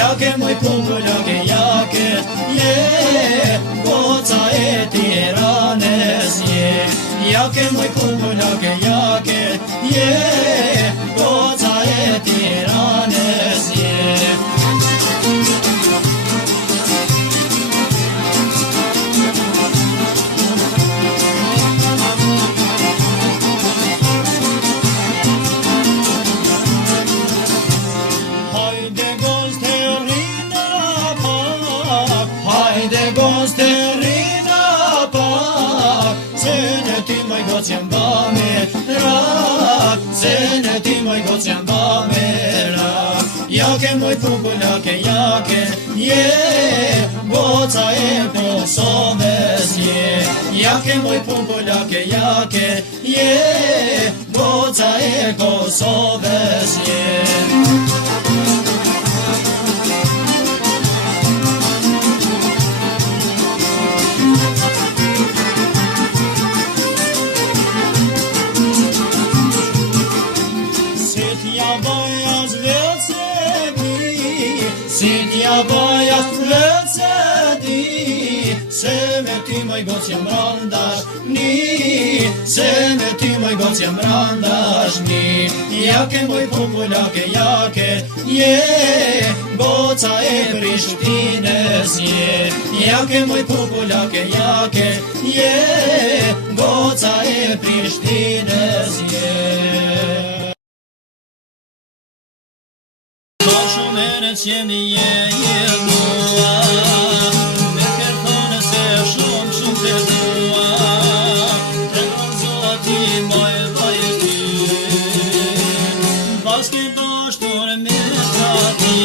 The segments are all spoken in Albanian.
Jake moj kumbullake jake, goca e Tiranes, jake moj kumbullake jake, goca e Tiranes, Jam bame rak, sene ti moj goc jam bame rak. Jake moj kumbullake jake, goca e Kosovës, jake moj kumbullake jake, goca e Kosovës, Bajas vlecedi, se me ty moj goc jam randash ni, se me ty moj goc jam randash ni. Jake moj kumbullake jake, goca e Prishtines, jake moj kumbullake jake, goca e Prishtines, Jeni mua, me kërthone se shumë të dua, të Zoti moj vajti, baske dashur me tati,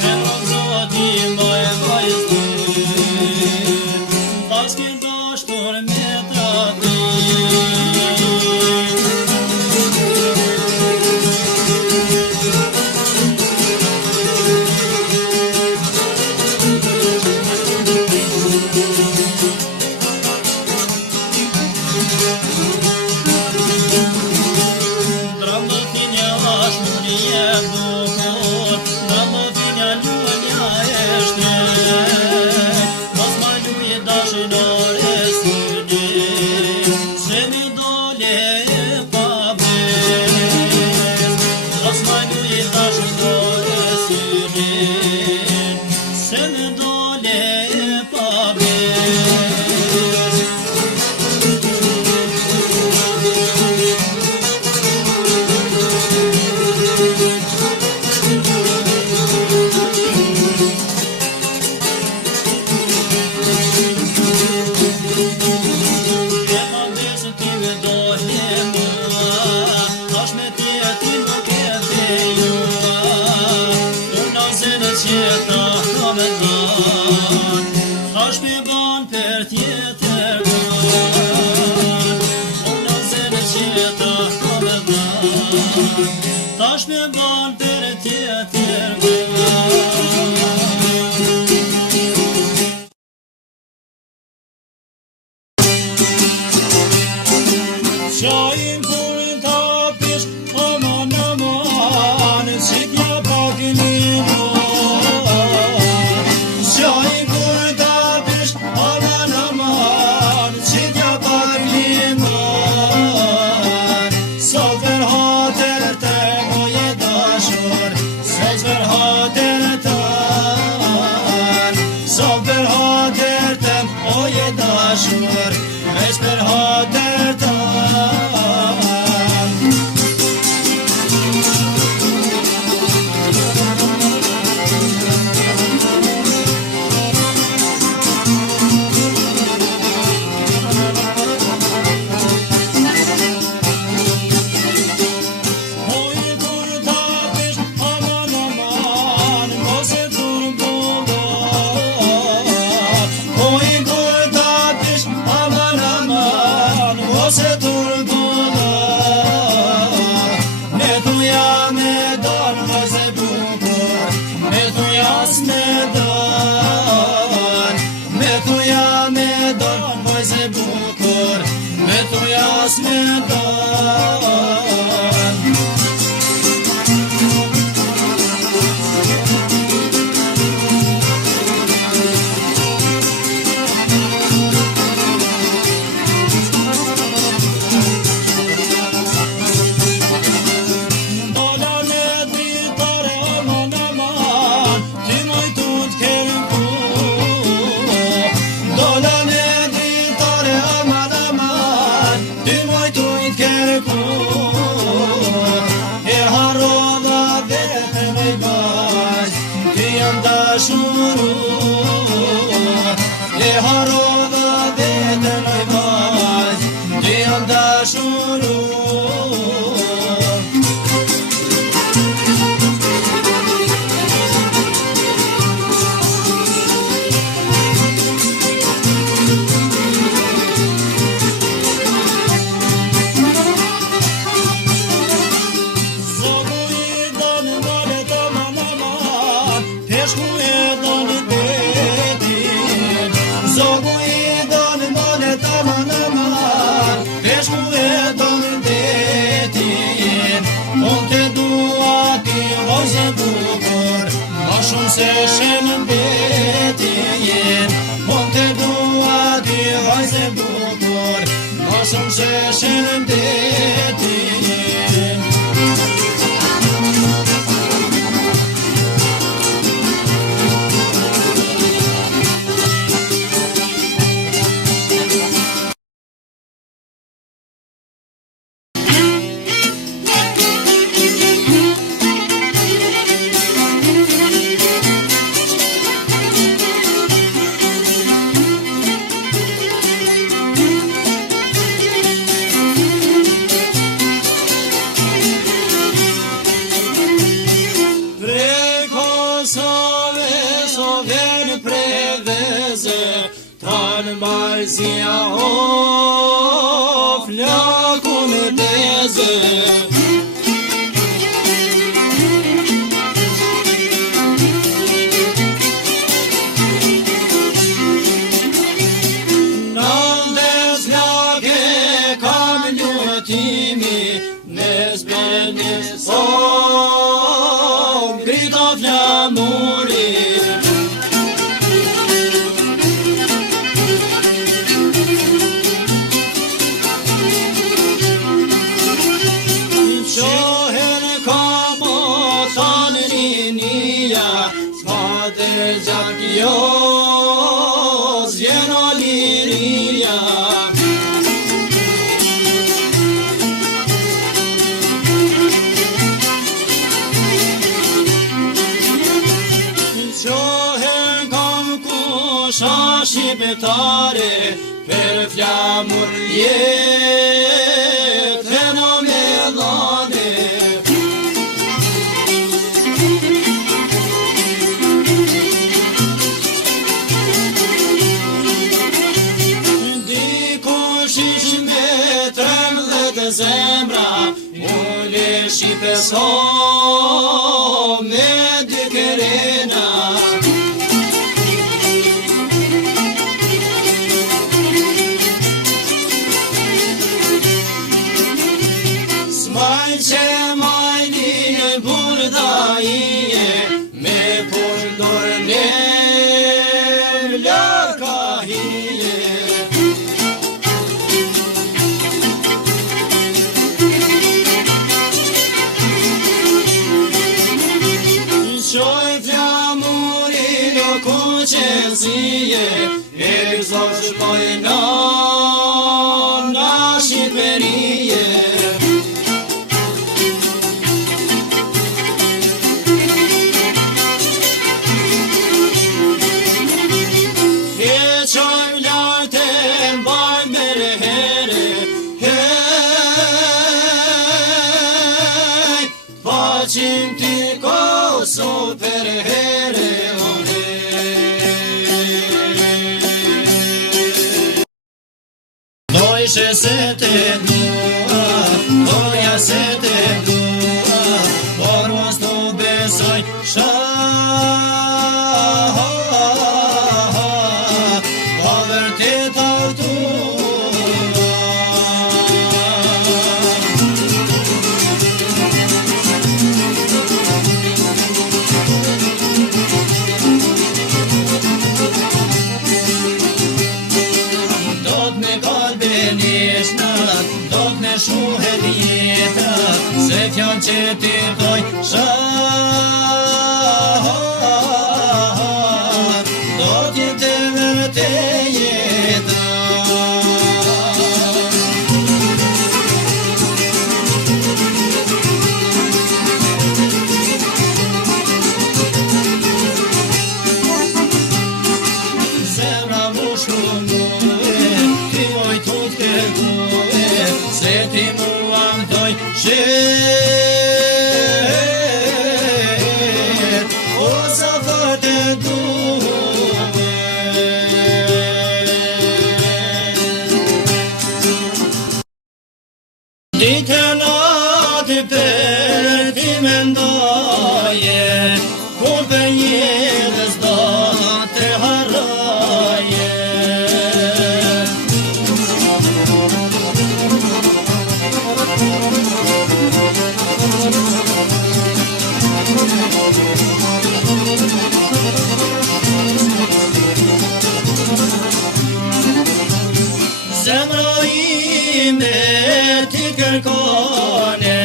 të Zoti moj vajti, baske dashur me tati. është me banë për tjetër me Shajin kur t'apish, aman aman, si t'ja pak limon. Shajin kur t'apish, aman aman, si t'ja pak limon. Sot për hatër të moje dashur, sot për hatër të sot për hatër të moje dashur, veç për hatër të se turbular, me thuja me don vajze bukur, me thujas me don, me thuja me don vajze bukur, me thujas me don. E harova vetën oj vajz, ti jam dashuru. Zogu i donë valet aman aman, peshku e donë Zogu i donë valet aman aman, peshku e donë detin. Unë te dua ti vajze bukur, ma shumë se shëndetin. Unë te dua ti vajze bukur, ma shumë se shëndetin. Tanë marzia o flakun deze. Nandes flake kam ljutimi, nes benis o grita flamuri. Gjak jo zjeno liria. Qohen kam kusha shqiptare, për flamur jetën o me dhane. Zemra, muli Shqipe s'ka me dy kerena. Smaj që majni burda ije, me përdor në laka hije. Qoj flamurin o kuqezije, e lëzosh pojna na Shqiperije. E qoj lartë e mbaj merhere, hej, paqim ti so per here Dojshe se te dua, doja se te dua, por mos të besoj pa vërtet shuhet jeta, se fjan që ti doj do t'jete vërte jeta. Zemra mu shkëngue, ti oj t'ut kërkue, se ti mua m'doj shet, o sa fort e duhe. Ditë natë për ti mendoje, kur për jetës do të harroje. Zemra ime ti kërkone,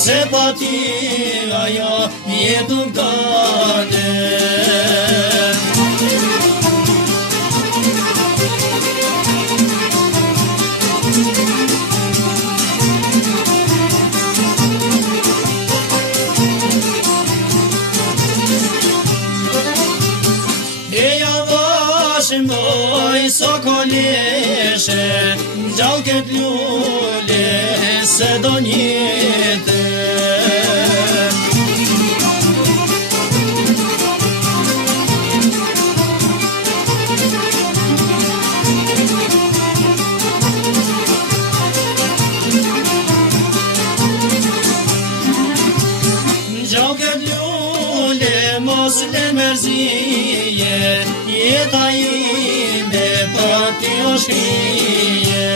se pa ti ajo jetu m'kane. Moj sokoleshe, gjau këtë lule se do njete. Gjau këtë lule mos le mërzije, jeta ime për ti o shkije.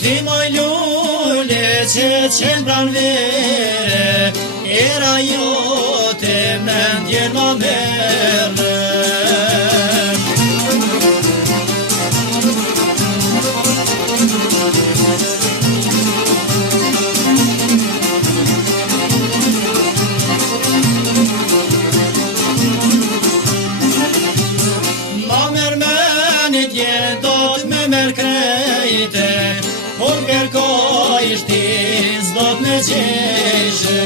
Ti moj lule që qenë pranvere, era jote me ndjen ma merë. Unë kërkoj shtis do t'me qeshe,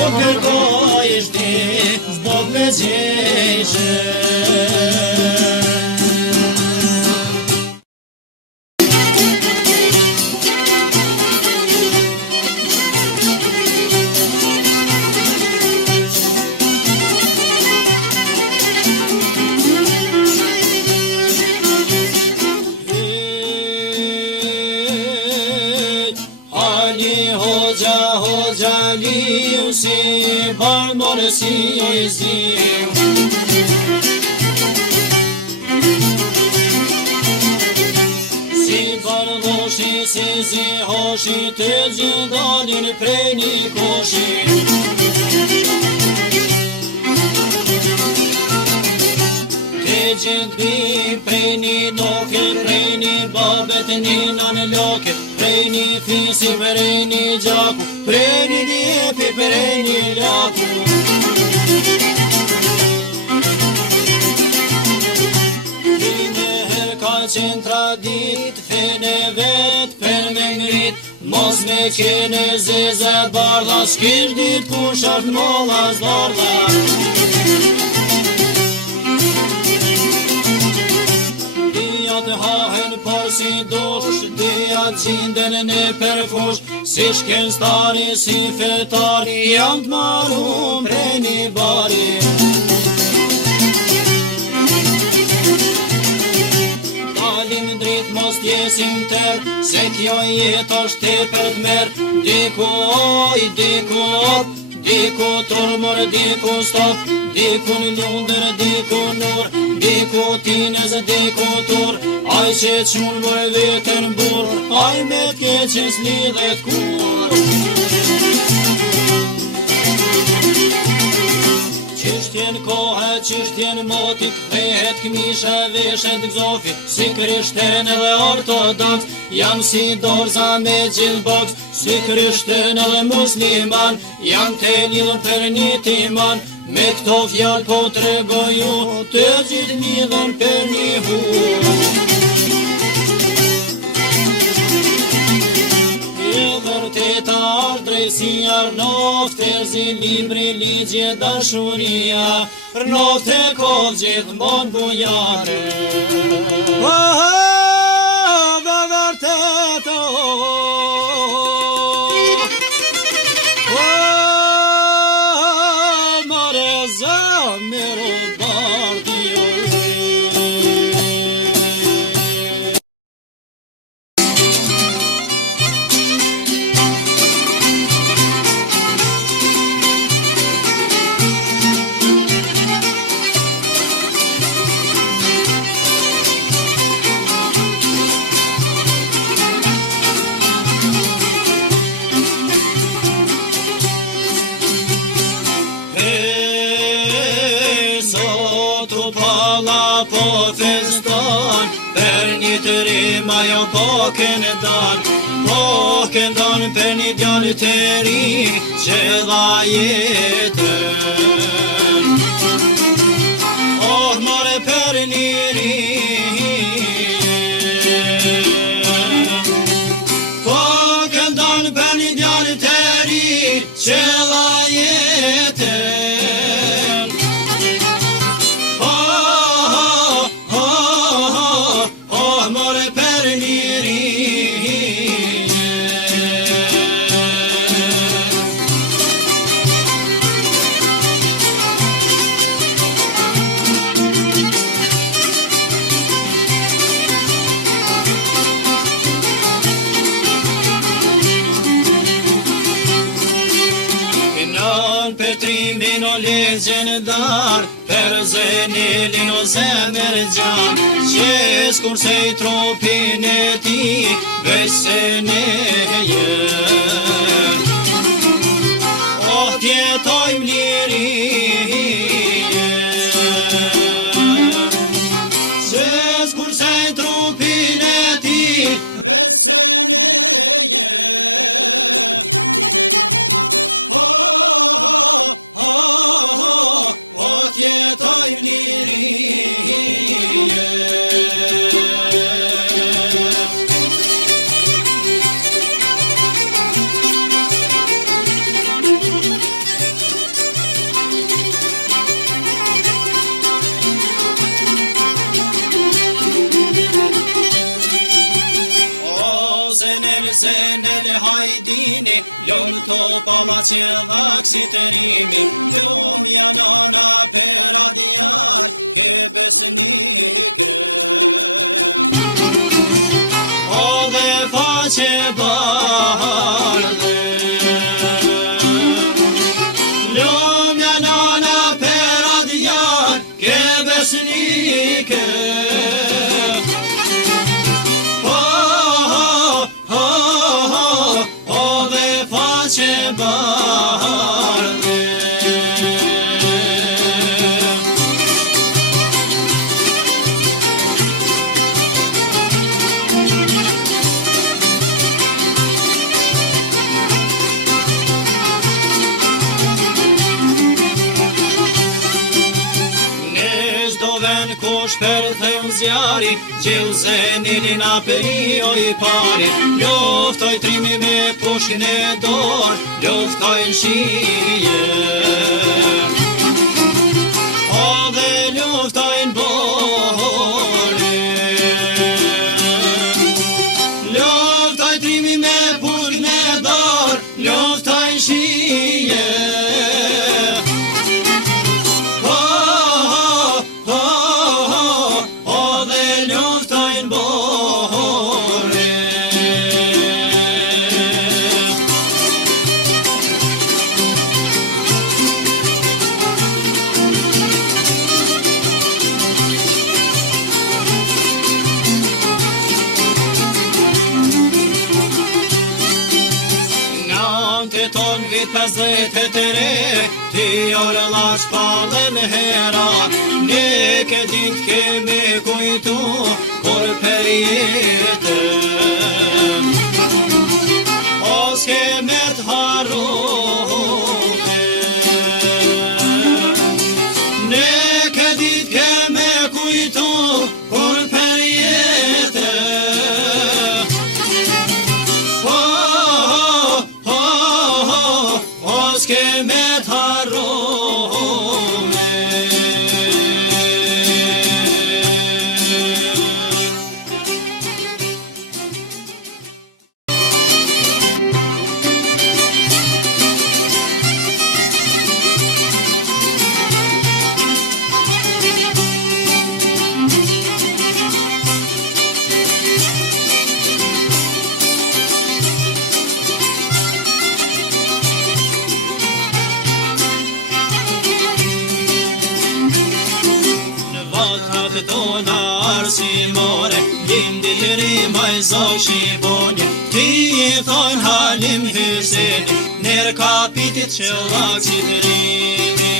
unë kërkoj shtis do t'me qeshe. si oj ziu. Si bardoshi, si zihoshi, të gjithë dalin prej një koshi. Gjithi prej një doke, prej një babet, një nanë loke, prej një fisi, prej një gjaku, prej një djepi, prej një laku. Një her ka qenë tradit, fene vet për me ngrit, mos me kene zeze bardha, shkish dit ku shart molla zdardha. Të hahen por si dosh, dhja gjindën në përfush, si shken stari, si fetari, jam të marum prej një bari. Dalim drit mos t'jesim tër, se kjo jet është te për t'mer, diku oj, diku op, diku turmur, diku stop, diku në lundër, diku nur, diku tinez, diku tur, aj që qunë mërë vetën bur, aj me t'keqen s'lidhet kur. Qishtjen kohë, qishtjen motit, vehet këmisha, veshet gzofi, si krishten edhe ortodox, jam si dorza me gjilbox, si krishten edhe musliman, jam të lidhën për një timan, me këto fjallë po tregoju, të gjithë lidhën për një hur. Vërteta ardrejsi arnoft, erzi libri ligje dashuria, rnoft e kov gjithmon bujare. Dhe vërteta mare zamiro bardi. Po festan, për një të rim ajo po këndan, për një djallë të ri që dha jetën. Oh, mare për një ri, po këndan për një djallë të ri që dha jetën. Petrimin o lezën dar, për zenelin o zemër gjan, që s'kurse i tropin e ti, veseneje. O tjetojmë lirije, që s'kurse i tropin e ti. Face bardhe, lumja na Shpërthejmë zjari, Gjelzeninin a perio I pari. Luftoj trimi me pushin e dorë, luftojnë shije. O dhe luftojnë bore. Luftoj trimi me pushin e dorë, luftojnë shije. Ton vit 53, ti orë lash palën hera, ne ke dit kemi kujtu, kur për jetën, os keme t'harrute, ne ke dit kemi kujtu, kur për jetën, keme t'harrome. Tona arsimore, jimdi rimaj zog shqipone, ti I thojnë Halim Hyseni, ner kapitit qëllaksit rimi.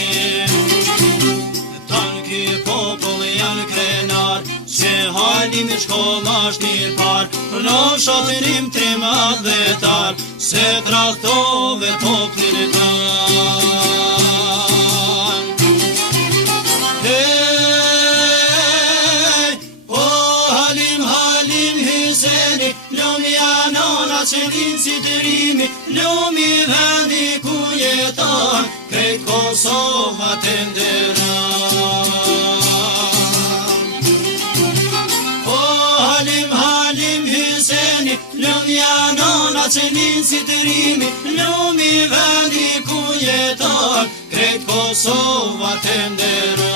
Tanë ky popull janë krenar, që Halim I shkollash një par, në shatërim trimat dhe tar, se trahtove toplin tanë. Qëllin si të rimi, lumi vendi ku jeton, krejt Kosova të ndëran. O Halim Hyseni, lumi anona qëllin si të rimi, lumi vendi ku jeton, krejt Kosova të ndëran.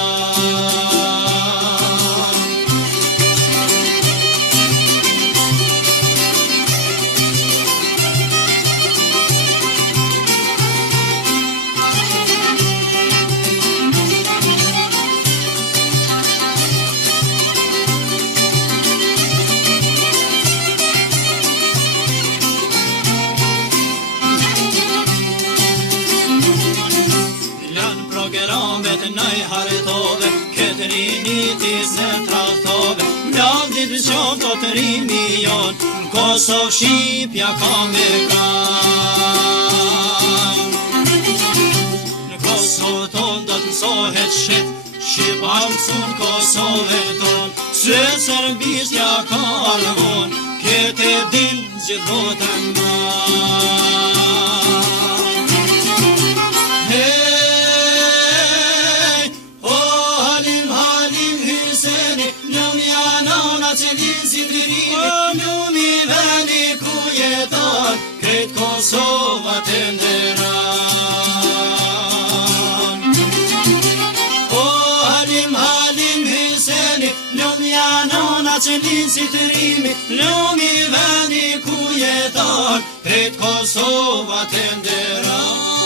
Programet nëj hartove, këtë riniti se trahtove, mjavdit qoftë o të rimi jon, në Kosovë Shqipja ka me kam. Në Kosovë ton do të mësohet shqip, Shqipa mësun Kosovë ton, se Serbishtja ka argon, këtë din gjithotën ma. Lumi vendi ku jeton, krejt Kosova të ndëran. O Halim Hyseni, lumi anona qëllin si të rimi, lumi vendi ku jeton, krejt Kosova të ndëran.